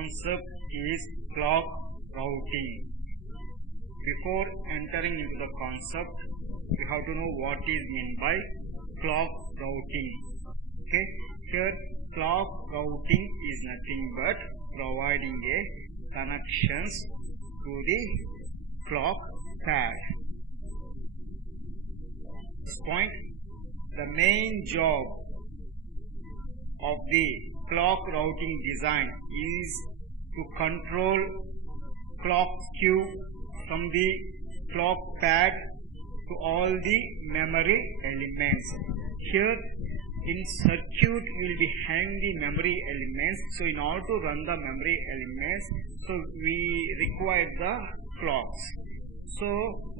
concept is clock routing. Before entering into the concept, we have to know what is meant by clock routing. Okay, here clock routing is nothing but providing a connections to the clock pad. This point, the main job of the clock routing design is to control clock skew from the clock pad to all the memory elements. Here in circuit we will be having the memory elements. So in order to run the memory elements, so we require the clocks. So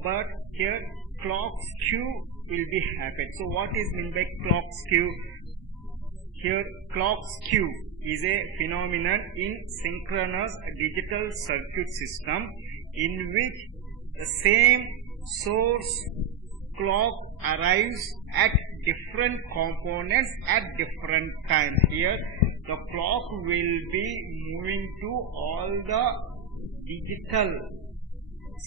but here clock skew will be happen. So what is meant by clock skew? Here clock skew is a phenomenon in synchronous digital circuit system in which the same source clock arrives at different components at different times. Here the clock will be moving to all the digital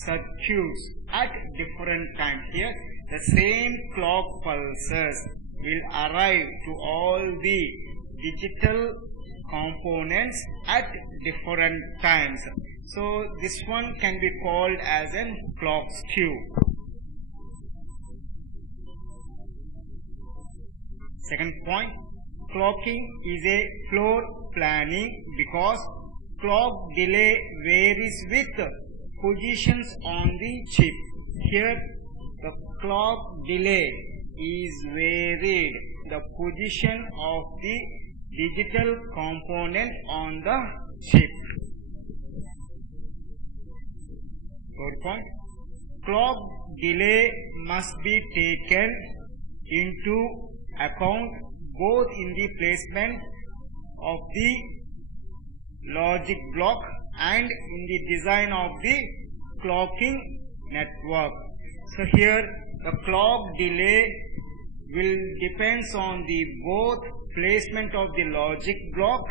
circuits at different times. Here the same clock pulses will arrive to all the digital components at different times. So this one can be called as a clock skew. Second point, clocking is a floor planning because clock delay varies with positions on the chip. Here the clock delay is varied the position of the digital component on the chip. Third point, clock delay must be taken into account both in the placement of the logic block and in the design of the clocking network. So here the clock delay will depends on the both placement of the logic block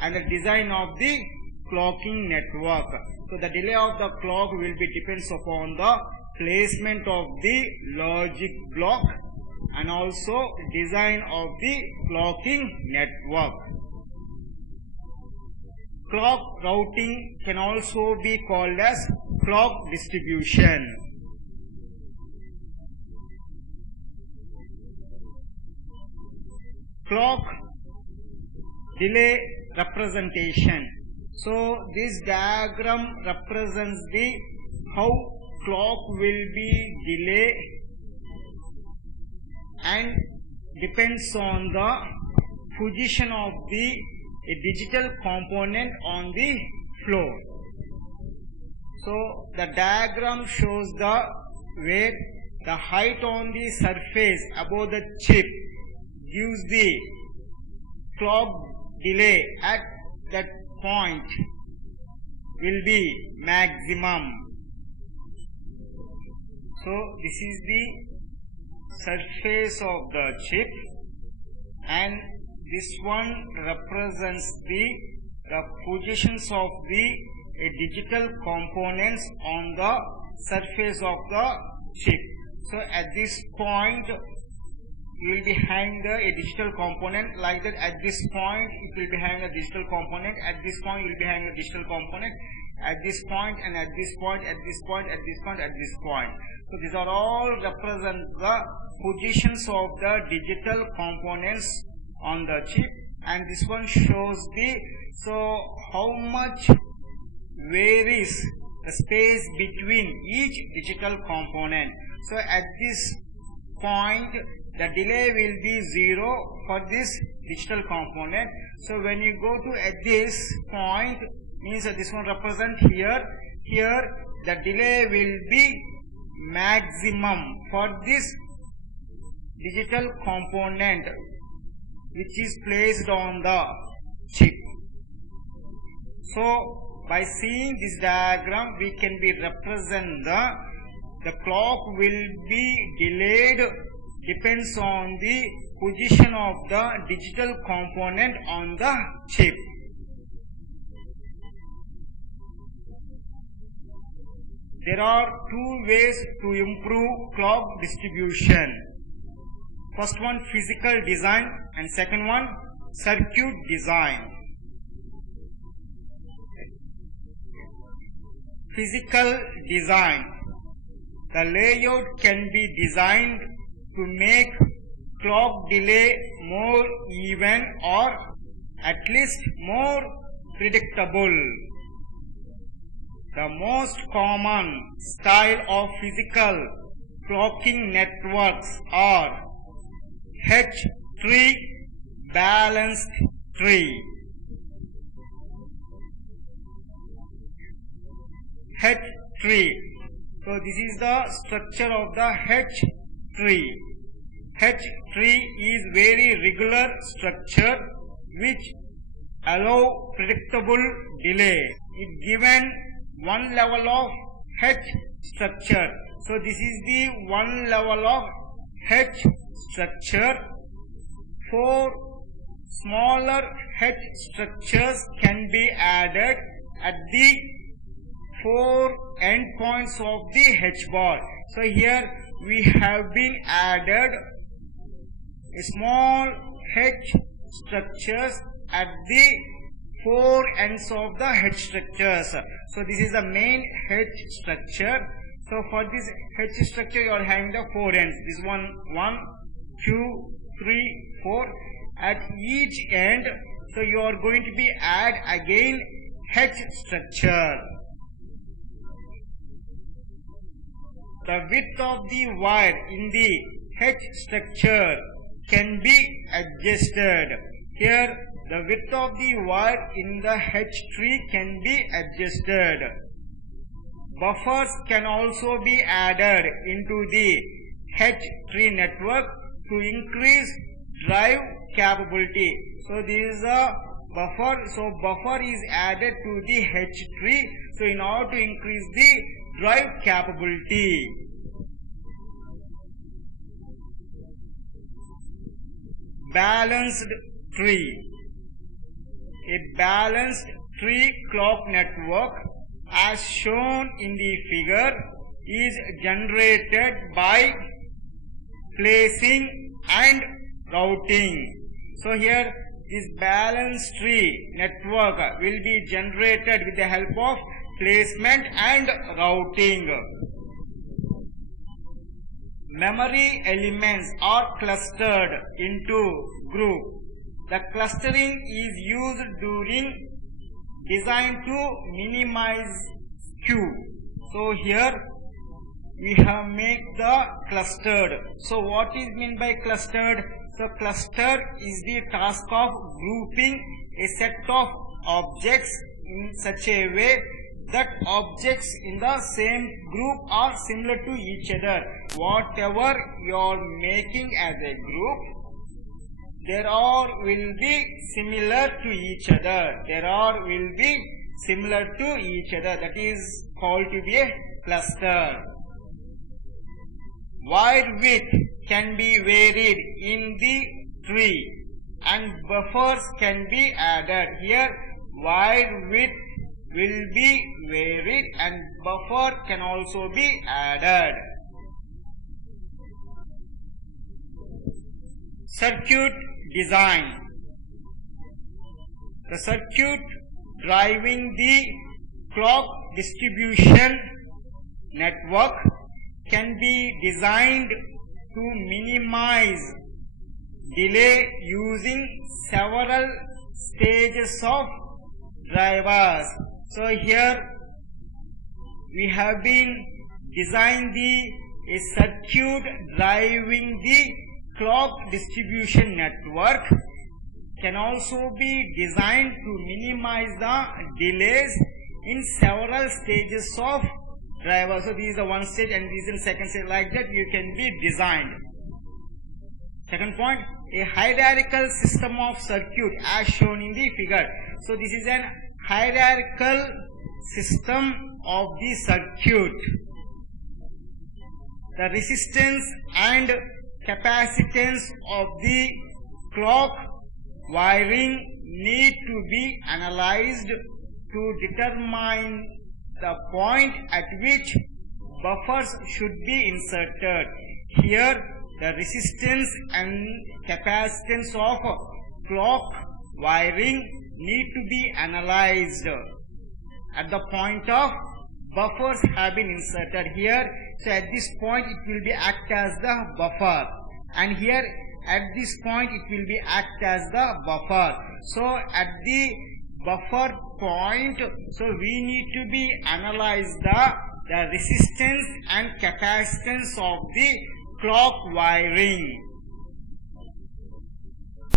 and the design of the clocking network. So the delay of the clock will be depends upon the placement of the logic block and also design of the clocking network. Clock routing can also be called as clock distribution. Clock delay representation. So this diagram represents the how clock will be delay and depends on the position of the digital component on the floor. So the diagram shows the where the height on the surface above the chip gives the clock delay at that point will be maximum. So this is the surface of the chip and this one represents the positions of the digital components on the surface of the chip. So at this point you will be having a digital component like that. At this point it will be having a digital component. At this point you will be having a digital component. At this point and at this point, at this point, at this point, at this point. So these are all represent the positions of the digital components on the chip, and this one shows the how much varies the space between each digital component. So at this point the delay will be 0 for this digital component. So when you go to at this point, means that this one represent here the delay will be maximum for this digital component which is placed on the chip. So by seeing this diagram we can be represent the clock will be delayed depends on the position of the digital component on the chip. there are two ways to improve clock distribution. First one, physical design, and second one, circuit design. Physical design. The layout can be designed to make clock delay more even or at least more predictable. The most common style of physical clocking networks are H-tree balanced tree. H-tree. So this is the structure of the H-tree. H-tree is very regular structure which allow predictable delay. It given one level of H structure. So this is the one level of H structure. 4 smaller H structures can be added at the 4 endpoints of the H bar. So here we have been added a small H structures at the 4 ends of the H structures. So this is the main H structure. So for this H structure you are having the 4 ends. This one 1, 2, 3, 4. At each end, so you are going to be add again H structure. The width of the wire in the H structure can be adjusted. Here the width of the wire in the H tree can be adjusted. Buffers can also be added into the H tree network to increase drive capability. So this is a buffer. So buffer is added to the H tree. So in order to increase the drive capability. Balanced tree. A balanced tree clock network as shown in the figure is generated by placing and routing. So here this balanced tree network will be generated with the help of placement and routing. Memory elements are clustered into groups. The clustering is used during design to minimize skew. So here we have made the clustered. So what is meant by clustered? So cluster is the task of grouping a set of objects in such a way that objects in the same group are similar to each other. Whatever you are making as a group, they all will be similar to each other. They all will be similar to each other. That is called to be a cluster. Wire width can be varied in the tree and buffers can be added. Here wire width will be varied and buffer can also be added. Circuit design. The circuit driving the clock distribution network can be designed to minimize delay using several stages of drivers. So here we have been designed a circuit driving the clock distribution network can also be designed to minimize the delays in several stages of driver. So this is the one stage and this is the second stage. Like that you can be designed. Second point, a hierarchical system of circuit as shown in the figure. So this is an hierarchical system of the circuit. The resistance and capacitance of the clock wiring need to be analyzed to determine the point at which buffers should be inserted. Here the resistance and capacitance of clock wiring need to be analyzed at the point of buffers have been inserted here. So at this point it will be act as the buffer, and here at this point it will be act as the buffer. So at the buffer point, so we need to be analyze the resistance and capacitance of the clock wiring.